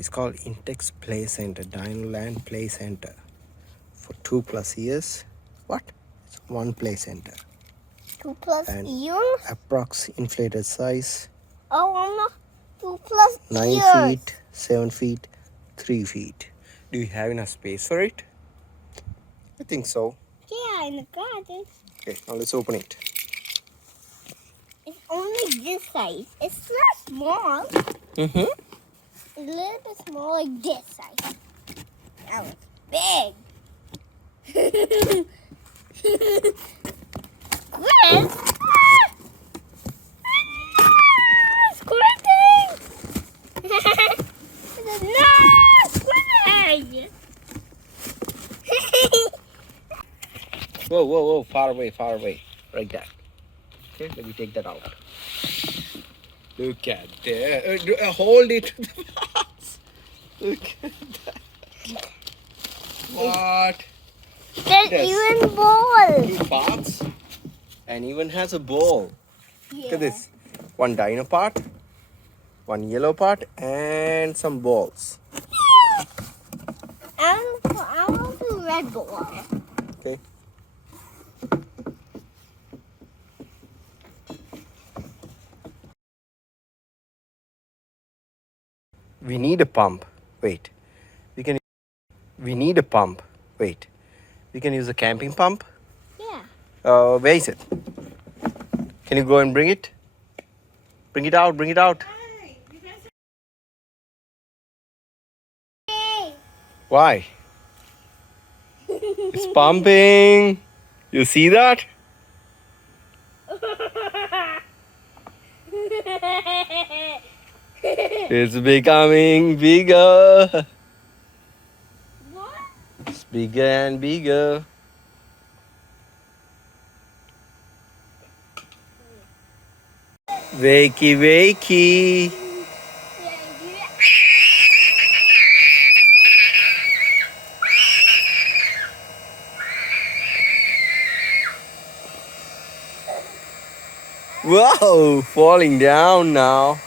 It's called Intex Play Center, Dino Land Play Center. For 2+ years. What? It's one play center. 2+ years? Approx inflated size. Oh, Mama, 2+ 9 years. feet, 7 feet, 3 feet. Do you have enough space for it? I think so. Yeah, in the garden. Okay, now let's open it. It's only this size. It's not small. Mm-hmm. It's a little bit small like this size. That was big. Chris! Squirting! It's not squirting! Whoa, whoa, whoa, far away, like that. Okay, let me take that out. Look at that. Hold it to the box. Look at that. What? There's even balls. 2 parts and even has a ball. Yeah. Look at this. One dino part, one yellow part, and some balls. I want the red ball. Okay. We need a pump. Wait. We need a pump. Wait. We can use a camping pump. Yeah. Where is it? Can you go and bring it? Bring it out. Hey. Why? It's pumping. You see that? It's becoming bigger. What? It's bigger and bigger. Wakey, wakey. Whoa, falling down now.